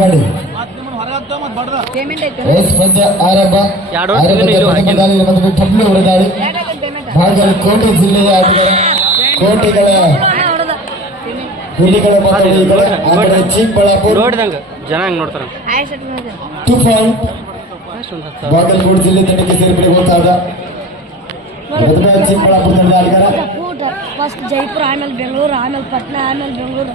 ಮಾಡಿ ರೇಸ್ ಪಂದ್ಯ ಆರಂಭ. ಟಬ್ಲು ಹೊಡೆದಾಡಿ ಬಾಗಲಕೋಟೆ ಜಿಲ್ಲೆಯ ಕೋಟೆಗಳ ಹುಲಿಗಳ ಚಿಕ್ಕಬಳ್ಳಾಪುರ ಜನ ಹೆಂಗ್ ನೋಡ್ತಾರ. 2 ಪಾಯಿಂಟ್ ಬಾಗಲಕೋಟೆ ಜಿಲ್ಲೆ ತಂಡಕ್ಕೆ ಸೇರ್ಪಡೆ ಗೊತ್ತಾದ ಚಿಕ್ಕಬಳ್ಳಾಪುರ ತಂಡದ ಆಟಗಾರ. ಫಸ್ಟ್ ಜೈಪುರ, ಆಮೇಲೆ ಬೆಂಗಳೂರು, ಆಮೇಲೆ ಪಟ್ನಾ, ಆಮೇಲೆ ಬೆಂಗಳೂರು,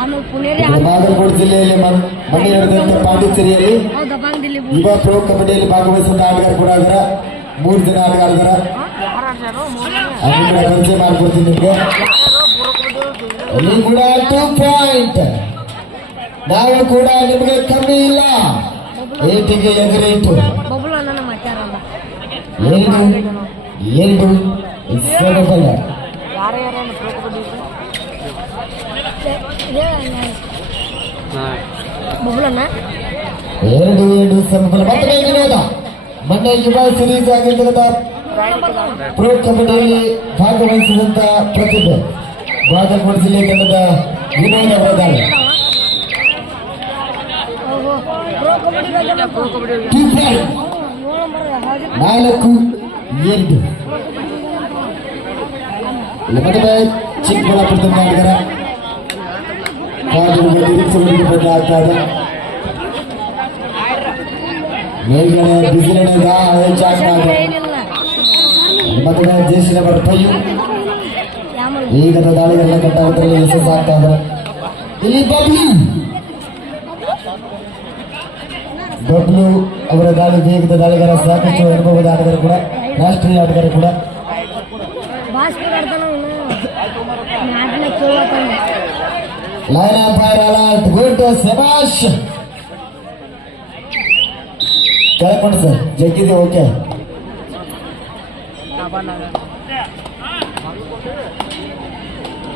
ಆಮೇಲೆ ಪುಣೆ. ಬಾಗಲಕೋಟೆ ಜಿಲ್ಲೆಯಲ್ಲಿ ಮನೆ ನಡೆದಂತ ಪಾಂಡಿಚೇರಿಯಲ್ಲಿ ಯುವ ಪ್ರೋ ಕಬಡ್ಡಿಯಲ್ಲಿ ಭಾಗವಹಿಸಿದ ಆಟಗಾರ ಕೂಡ ಆಗಿರ. 3 ಜನ ಆಟಗಾರರ ಪರಿಚಯ ಮಾಡ್ಕೊಡ್ತೀನಿ ನಿಮ್ಗೆ. ಇಲ್ಲಿ ಕೂಡ 2 ಪಾಯಿಂಟ್. ನಾವು ಕೂಡ ನಿಮಗೆ ಕಮ್ಮಿ ಇಲ್ಲ. 8ಗೆ ಎದುರೇಟು 2 ಸರಬಲ. ಎರಡು ಸಮಬಲ. ಮತ್ತೆ ವಿನೋದ ಮೊನ್ನೆ ಯುವ ಸಿರೀಸ್ ಆಗಿರ್ತಕ್ಕಂಥ ಪ್ರೋ ಕಬಡ್ಡಿಯಲ್ಲಿ ಭಾಗವಹಿಸಿದಂತ ಪ್ರತಿಭೆ ಬಾಗಲಕೋಟೆ ಜಿಲ್ಲೆ ತಂಡದ ವಿನೋದ ಅವರದಾಳೆ. 4-2 ಚಿಕ್ಕಬಳ್ಳಾಪುರ ತಂಡ ಆಟಗಾರ ನಿರೀಕ್ಷೆ ಆಗ್ತಾ ಇದೆ. ಮೇಲ್ಗಡೆ ಬಿಸಿಲಿನ ಹೆಚ್ಚಾಗ್ತಾ ಇದೆ. ಮತ್ತೆ ಜೇಸಿ ನಂಬರ್ 5 ಈಗದ ದಾಳಿಗಳನ್ನ ಕಟ್ಟಾಗುತ್ತಲ್ಲಿ ಯಶಸ್ಸು ಆಗ್ತಾ ಇದ್ದಾರೆ. ಇಲ್ಲಿ ಬಬ್ಲು ಅವರ ದಾಳಿ ವೇಗದ ದಾಳಿಗಾರ, ಸಾಕಷ್ಟು ಅನುಭವದ ಆಟಗಾರ ಕೂಡ, ರಾಷ್ಟ್ರೀಯ ಆಟಗಾರ ಕೂಡ. Line of fire alert. Good ಶಬಾಷ್. ಕಳ್ಕೊಂಡು ಸರ್ ಜಗ್ಗಿದೆ. ಓಕೆ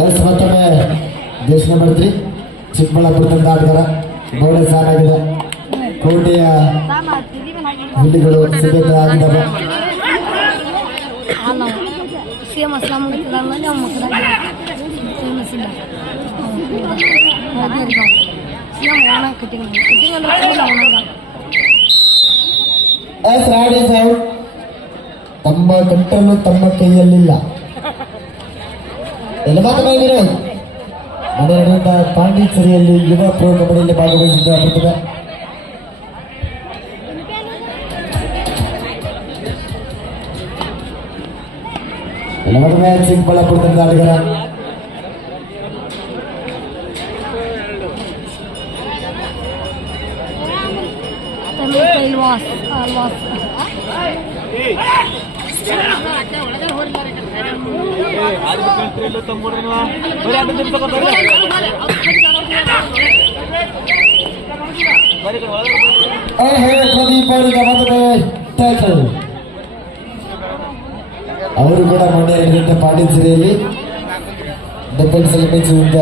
ಎಲ್ಸ್ ಮತ್ತೊಮ್ಮೆ ದೇಶ ನಂಬರ್ 3 ಚಿಕ್ಕಬಳ್ಳಾಪುರ ತಂಡ ಆಟಗಾರ. ಗೋಡೆ ಸಾಲಾಗಿದೆ. ಕೋಟೆಯ ಹುಲಿಗಳು ಸಿದ್ಧತೆ ಆಗಿದ್ದಾವೆ. ತಮ್ಮ ಕಟ್ಟನ್ನು ತಮ್ಮ ಕೈಯಲ್ಲಿಲ್ಲ. ಮನೆ ನಡೆದ ಪಾಂಡಿಚೇರಿಯಲ್ಲಿ ಯುವ ಪ್ರೋ ಕಬಡ್ಡಿಯಲ್ಲಿ ಭಾಗವಹಿಸಿದ್ದ ಪ್ರತಿಭೆ. ಚಿಕ್ಕಬಳ್ಳಾಪುರ ತಂಡ ಆಟಗಾರ. ಅವರು ಕೂಡ ಮೊನ್ನೆ ನಡೆದಂತ ಪಾಂಡಿಚೇರಿಯಲ್ಲಿ ಡಿಫೆನ್ಸ್ ಅಲ್ಲಿ ಮೆಚ್ಚಿದಂತ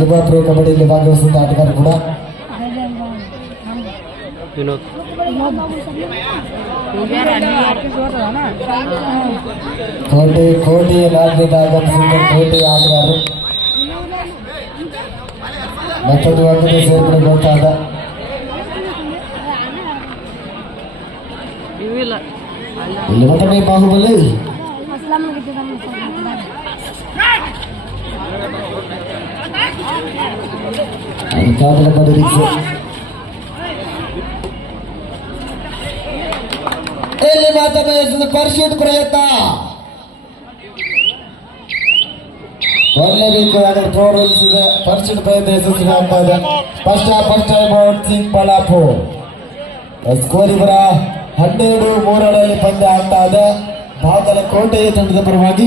ಯುವ ಪ್ರೋ ಕಬಡ್ಡಿಯಲ್ಲಿ ಭಾಗವಹಿಸಿದ ಆಟಗಾರ ಕೂಡ. ಕೋಟೆ ರಾಜ್ಯದ ಆಗಮಿಸಿದ ಕೋಟೆಯ ಆಟಗಾರರು ಮತ್ತೊಂದು ವರ್ಗದ ಸೇರ್ಪಡೆ ಗೊತ್ತಾದ. ಇಲ್ಲಿ ಮತ್ತೊಮ್ಮೆ ಬಾಹುಬಲಿ ನಿರೀಕ್ಷೆ. ಇಲ್ಲಿ ಮತ್ತೊಮ್ಮೆ ಪರಿಶೀಟ್ ಪ್ರಯತ್ನ ಬರಲೇಬೇಕು. ಅದನ್ನು ಪ್ರೋತ್ಸಾಹಿಸಿದ ಪರಿಶೀಟ್ ಪ್ರಯತ್ನ ಯಶಸ್ವಿ ಆಗ್ತಾ ಇದೆ. First time out Chikkaballapur. Score ಇವರ 12-3 ಪಂದ್ಯ ಆಗ್ತಾ ಇದೆ ಬಾಗಲಕೋಟೆಯ ತಂಡದ ಪರವಾಗಿ.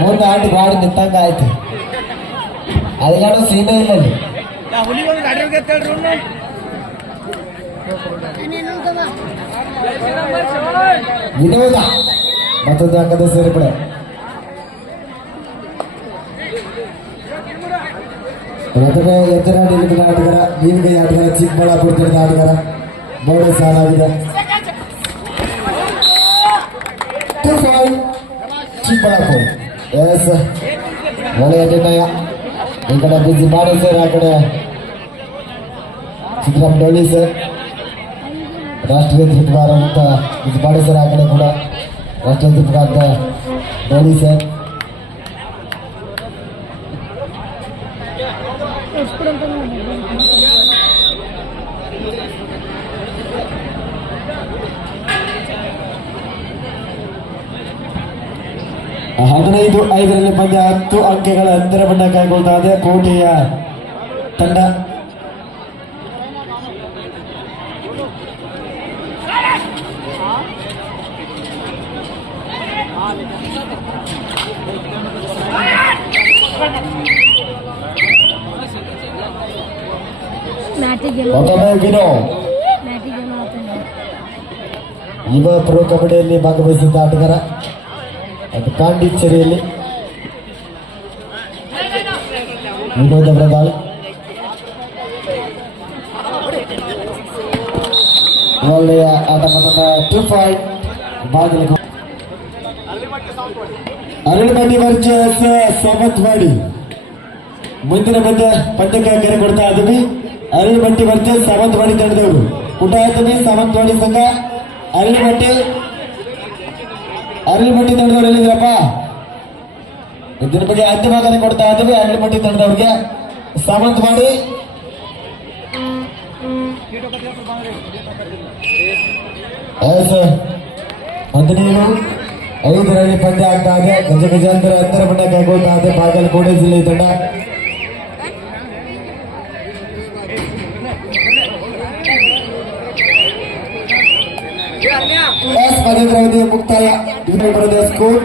ಮುಂದೆ ಆಟ ಗಾಡಿ ನಿಂತಂಗ ಆಯ್ತು. ಅದೆಲ್ಲ ಸೀನೇ ಇಲ್ಲ ಅಲ್ಲಿ. ವಿನೋದ ಮತ್ತೊಂದು ಅಂಕದ ಸೇರ್ಪಡೆ. ಎಚ್ಚರಾಡಿ ಆಟಗಾರ ನೀವಿಗೆ ಆಟಗಾರ ಚಿಕ್ಕಬಳ್ಳಾಪುರ ತಂಡದ ಆಟಗಾರ ಬೋರ್ಡ್ ಸಾಲಾಗಿದೆ. ಚಿಕ್ಕಬಳ್ಳಾಪುರ ಎಸ್ ಒಳ್ಳೆಯ ನಿರ್ಣಯ. ಈ ಕಡೆ ಬಿಸಿ ಮಾಡಿ ಸರ್, ಆ ಕಡೆ ಚಿತ್ರಂ ಡೋಳಿ ಸರ್ ರಾಷ್ಟ್ರೀಯ ಧೃತಗಾರ ಅಂತ ಬಿಸಿ ಮಾಡಿ ಸರ್, ಆ ಕಡೆ ಕೂಡ ರಾಷ್ಟ್ರೀಯ ಧೃತಗಾರ ಡೋಳಿ ಸರ್. ಹದಿನೈದು 5ರಲ್ಲಿ ಪಂದ್ಯ 10 ಅಂಕಗಳ ಅಂತರವನ್ನ ಕೈಗೊಳ್ತಾ ಇದೆ ಕೋಟೆಯ ತಂಡ. ಯುವ ಪ್ರೋ ಕಬಡ್ಡಿಯಲ್ಲಿ ಭಾಗವಹಿಸಿದ್ದ ಆಟಗಾರ ಅದು ಪಾಂಡಿಚೇರಿಯಲ್ಲಿ ವಿನೋದ ಬ್ರದಾಲ್. ಒಳ್ಳೆಯ ಆಟ ಮತದ 2 ಪಾಯಿಂಟ್ ಬಾಗಿಲು. ಅರಳಮಟ್ಟಿ ವರ್ಸಸ್ ಸಾಮಂತವಾಡಿ ಮುಂದಿನ ಪಂದ್ಯಕ್ಕೆ ಕರೆ ಕೊಡ್ತಾ ಇದ್ದೀವಿ. ಅರಳಮಟ್ಟಿ ವರ್ಸಸ್ ಸಾಮಂತವಾಡಿ ತಂಡದವರು ಊಟ ಆಯ್ತೀವಿ. ಸಾಮಂತವಾಡಿ ಸಂಘ ಅರಳಮಟ್ಟಿ ತಂಡದವ್ರು ಹೇಳಿದ್ರಪ್ಪ, ಇದ್ರ ಬಗ್ಗೆ ಅಂತಿಮವಾಗಿ ಕೊಡ್ತಾ ಇದ್ದೀವಿ. ಅರಳಮಟ್ಟಿ ತಂಡದವ್ರಿಗೆ ಸಾಮಂತವಾಡಿ ಹದಿನೇಳು 5ರಲ್ಲಿ ಪಂದ್ಯ ಆಗ್ತಾ ಇದೆ. ಗಜಗಜಾಂತರ ಅಂತರ ಪಂದ್ಯ ಕೈಗೊಳ್ತಾ ಇದೆ ಬಾಗಲಕೋಟೆ ಜಿಲ್ಲೆ ತಂಡ. ಪಂದ್ಯಾವಧಿ ಮುಕ್ತಾಯ. Score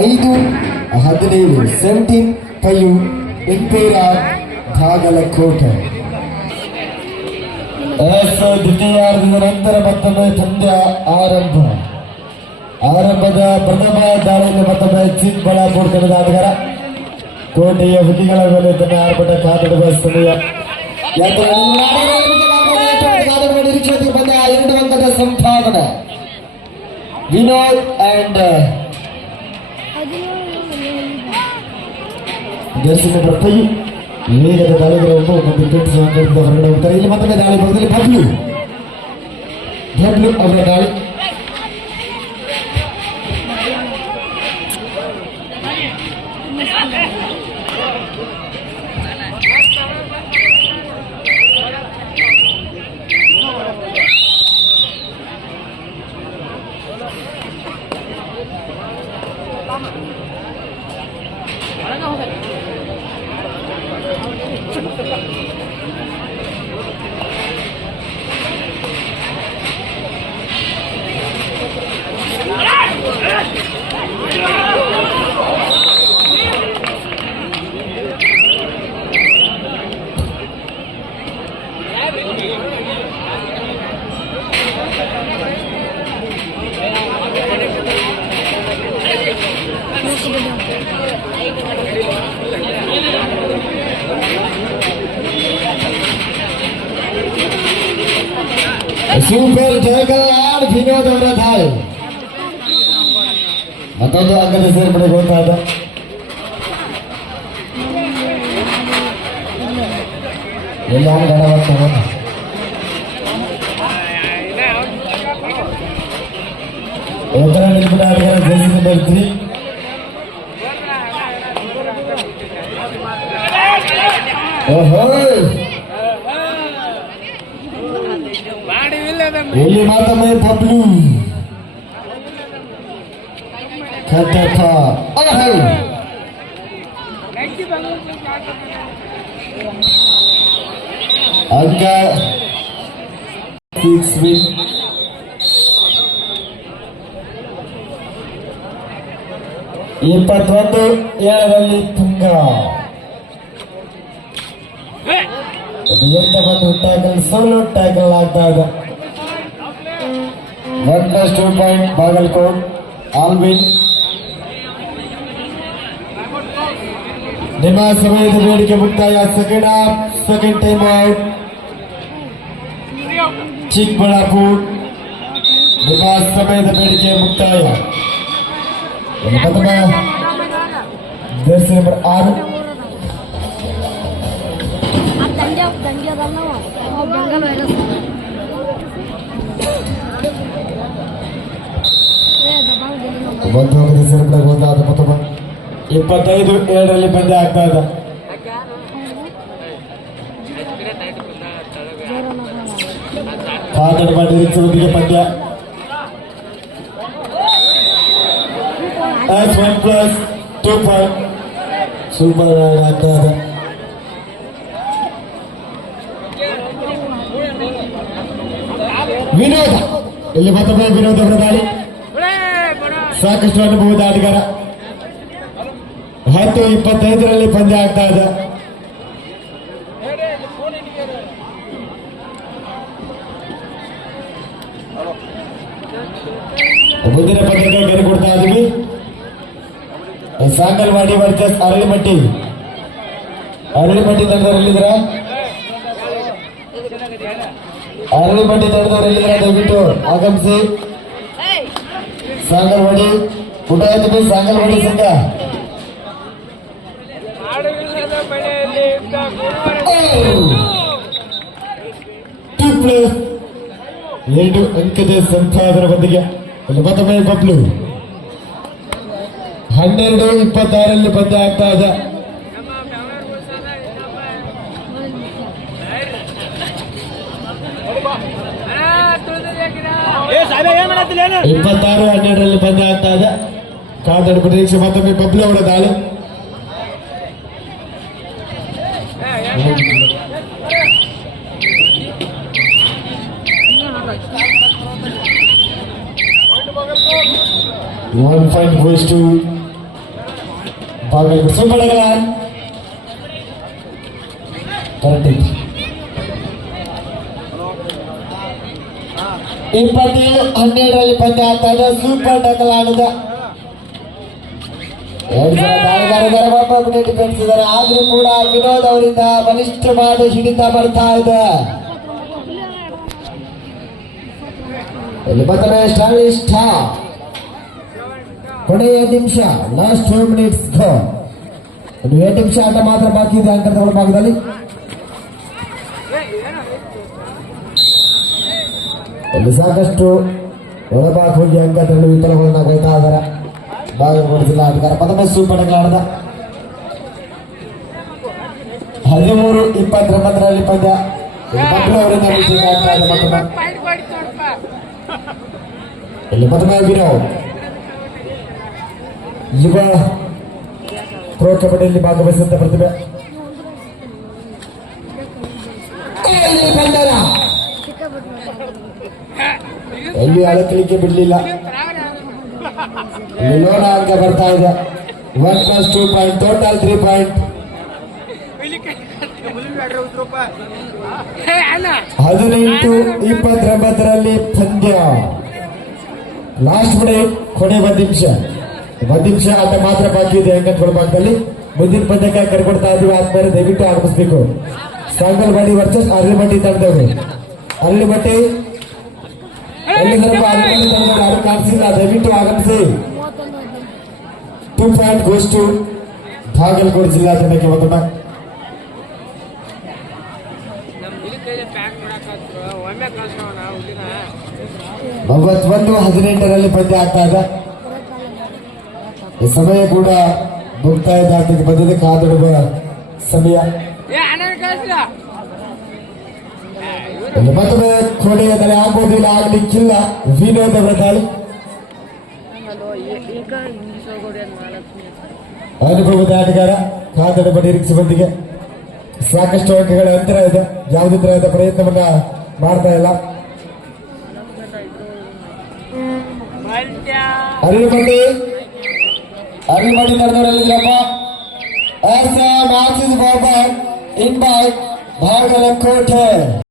5-17 17-5 imperial Bagalkot. ದ್ವಿತೀಯಾರ್ಧದ ನಂತರ ಮತ್ತೊಮ್ಮೆ ಪಂದ್ಯ ಆರಂಭದ ಪ್ರಥಮ ದಾಳಿಯಲ್ಲಿ ಮತ್ತೊಮ್ಮೆ ಚಿಕ್ಕಬಳ್ಳಾಪುರ ತಂಡದ ಆಟಗಾರ ಕೋಟೆಯ ಹುಲಿಗಳ ಮೇಲೆ ತನ್ನ ಆರ್ಭಟ ಕಾದಿಡುವ ಸಮಯ. ನಿರೀಕ್ಷೆಗೆ ಬಂದ 2 ಅಂಕದ ಸಂಪಾದನೆ ವಿನೋದ್ ಅಂಡ್ ಜರ್ಸಿನ ಪ್ರಪಯ್ಯ ವೇಗದ ದಾಳಿಗಳು ಮತ್ತು ಹೊರಗಡೆ ಹೋಗ್ತಾರೆ. ಇಲ್ಲಿ ಮತ್ತೊಮ್ಮೆ ದಾಳಿ ಭಾಗದಲ್ಲಿ ಬಬ್ಲು ಅವರ ದಾಳಿ. ಸೂಪರ್ ಜಯಕಲ್ಲಾಡ್ ವಿನೋದ್ ಅವರ ದಾಳಿ. ಮತ್ತೊಂದು ಅಂಕದ ಸೇರ್ಪಡೆ ಗೊತ್ತಾದ. ಎಲ್ಲ ಗಡವಾಗ್ತದೆ. ಉತ್ತರ ನಿಲ್ಬಿಡ ಆಟಗಾರ ಜರ್ಸಿ ನಂಬರ್ 3. ಓಹೋ, ಇಲ್ಲಿ ಮತ್ತೊಮ್ಮೆ ಬಬ್ಲು ಕಟ್ಟಪ್ಪ. ಅಂಕ 21-7 ತುಂಗ. ಅದು ಎಂತ ಬಂದು ಟ್ಯಾಕಲ್ ಸೋಲೋ ಟ್ಯಾಕಲ್ ಆಗ್ತಾ ಇದೆ. 1+2 ಪಾಯಿಂಟ್ ಬಾಗಲಕೋಟ್. ಆಲ್ವಿನ್ ನಿಮ್ಮ ಸಮಯದ ಬೇಡಿಕೆ ಮುಕ್ತಾಯ. Second half, second time out. Chikkaballapur ನಿಮ್ಮ ಸಮಯದ ಬೇಡಿಕೆ ಮುಕ್ತಾಯ. ಪ್ರಥಮ ಜರ್ಸಿ ನಂಬರ್ 6 ಬೆಂಗಲ್ ವೈರಸ್ 25-7 ಪಂದ್ಯ ಆಗ್ತಾ ಇದೆ. ಕಾತಡಬಾಡಿ ನಿರೀಕ್ಷೆಯೊಂದಿಗೆ ಪಂದ್ಯ. 1+2 ಪಾಯಿಂಟ್ ಸೂಪರ್ ಆಗ್ತಾ ಇದೆ. ವಿನೋದ ಇಲ್ಲಿ ಮತ್ತೊಮ್ಮೆ ವಿನೋದ ಅವರ ದಾಳಿ. ಸಾಕಷ್ಟು ಅನುಭವದ ಆಟಗಾರ. 10-25 ಪಂದ್ಯ ಆಗ್ತಾ ಇದೆ. ಮುಂದಿನ ಪಂದ್ಯಕ್ಕೆ ಕರೆ ಕೊಡ್ತಾ ಇದ್ದೀವಿ. ಸಾಂಗಲ್ವಾಡಿ ವರ್ಸಸ್ ಅರಳಿಮಟ್ಟಿ. ಅರಳಿಮಟ್ಟಿ ತಂಡದವರೆಲ್ಲಿದ್ರ? ಅರಳಿಮಟ್ಟಿ ತಂಡದವರೆಲ್ಲಿದ್ರ? ದಯವಿಟ್ಟು ಆಗಮಿಸಿ. ಸಾಂಗಲ್ವಾಡಿ ಊಟ ಆಯ್ತು. ಸಾಂಗಲ್ವಾಡಿ ಸಂಘ 2+2 ಅಂಕದ ಸಂಪಾದನೆ ಬಂದಿಗೆ. ಇಲ್ಲಿ ಮತ್ತೊಮ್ಮೆ ಬಬ್ಲು. 12-26 ಪಂದ್ಯ ಆಗ್ತಾ ಇದೆ. 26-12 ಪಂದ್ಯ ಆಗ್ತಾ ಇದೆ. ಕಾದಡ ಪ್ರದೇಶ ಮತ್ತೊಮ್ಮೆ ಬಬ್ಲು ಅವರ ದಾಳಿ. One point goes to Bagalkot. Super correct. 20-12 ಪಂದ್ಯ ಆಗ್ತಾ ಇದೆ. ಸೂಪರ್ ಟಕಲ್ ಆಡಿದ 2 ಜನ ದಾಳಿಗಾರರ ಒಬ್ಬೊಬ್ಬನೇ ಡಿಫೆನ್ಸ್ ಇದ್ದಾರೆ. ಆದ್ರೂ ಕೂಡ ವಿನೋದ್ ಅವರಿಂದ ಬಲಿಷ್ಠವಾದ ಹಿಡಿತ ಬರ್ತಾ ಇದೆ. ಇಲ್ಲಿ ಮತ್ತೊಮ್ಮೆ ಸ್ಟಾಲಿಸ್ಟ್ ಕೊನೆಯ ನಿಮಿಷ. Last 4 minutes. ಇನ್ನು 8 ನಿಮಿಷ ಆಟ ಮಾತ್ರ ಬಾಕಿ ಇದೆ ಅಂಕಗಳ ಭಾಗದಲ್ಲಿ. ಇಲ್ಲಿ ಸಾಕಷ್ಟು ಒಳಬಾಕ್ ಹೋಗಿ ಅಂಕದಲ್ಲಿ ವಿಫಲಗಳನ್ನು ಕೊಯ್ತಾ ಇದ್ದಾರೆ. ಬಾಗಲಕೋಟೆ ಜಿಲ್ಲಾ ಆಟಗಾರ ಮತ್ತೊಮ್ಮೆ ಸೂಪರ್ ಟಕಲ್ ಆಡಿದ. 13-29 ಪಂದ್ಯ. ಮಕ್ಕಳು ಅವರಿಂದ ಆಗ್ತಾ ಇದೆ. ಇಲ್ಲಿ ಮತ್ತೊಮ್ಮೆ ವಿನೋದ್ ಯುವ ಪ್ರೋ ಕಬಡ್ಡಿಯಲ್ಲಿ ಭಾಗವಹಿಸಿದ ಪ್ರತಿಭೆ. ಎಲ್ಲಿ ಅಳಕಲಿಕ್ಕೆ ಬಿಡಲಿಲ್ಲ. ಲೋಣ ಅಂಕ ಬರ್ತಾ ಇದೆ. 1+2 ಪಾಯಿಂಟ್. Total 3 point. 18-29 ಪಂದ್ಯ. ಲಾಸ್ಟ್ ಮಿನಿಟ್ ಕೊನೆ 1 ನಿಮಿಷ ಆಟ ಮಾತ್ರ ಬಾಕಿ ಇದೆ ಅಂಕಗಳ ಭಾಗದಲ್ಲಿ. ಮುಂದಿನ ಪಂದ್ಯಕ್ಕೆ ಕರೆಕೊಡ್ತಾ ಇದ್ದೀವಿ. ಆದ್ಮೇಲೆ ದಯವಿಟ್ಟು ಆಗಮಿಸಬೇಕು. ಸಾಂಗಲ್ವಾಡಿ ವರ್ಸಸ್ ಅರಳಿಮಟ್ಟಿ ತಂಡದವರು. ಅರಳಿಮಟ್ಟಿ ಯಾರು ಕಾಣಿಸಿಲ್ಲ. ದಯವಿಟ್ಟು ಆಗಮಿಸಿ. 2 ಪಾಯಿಂಟ್ ಗೋಸ್ ಟು ಬಾಗಲಕೋಟೆ ಜಿಲ್ಲಾ ತಂಡಕ್ಕೆ. ಮತ್ತೊಮ್ಮೆ 91-18 ಪಂದ್ಯ ಆಗ್ತಾ ಇದೆ. ಈ ಸಮಯ ಕೂಡ ಮುಕ್ತಾಯದಾಗ್ತಿಗೆ ಬಂದಿದೆ. ಕಾದಡುವ ಸಮಯ. ಮತ್ತೊಮ್ಮೆ ಕೊನೆಯ ದಾಳಿ ಆಗುವುದಿಲ್ಲ, ಆಗ್ಲಿಕ್ಕಿಲ್ಲ. ವಿನೋದ್ ಅವರ ದಾಳಿ. ಅನುಭವದ ಆಟಗಾರ. ಕಾದಡುವ ನಿರೀಕ್ಷೆ ಬಂದಿಗೆ ಸಾಕಷ್ಟು ಅಂಕಗಳ ಅಂತರ ಇದೆ. ಯಾವುದೇ ತರಹದ ಪ್ರಯತ್ನವನ್ನ ಮಾಡ್ತಾ ಇಲ್ಲ. ಅರಳಿಮಟ್ಟಿ ನಡೆದವರಲ್ಲಿದ್ರಪ್ಪ. ಇನ್ ಬೈ ಬಾಗಲಕೋಟೆ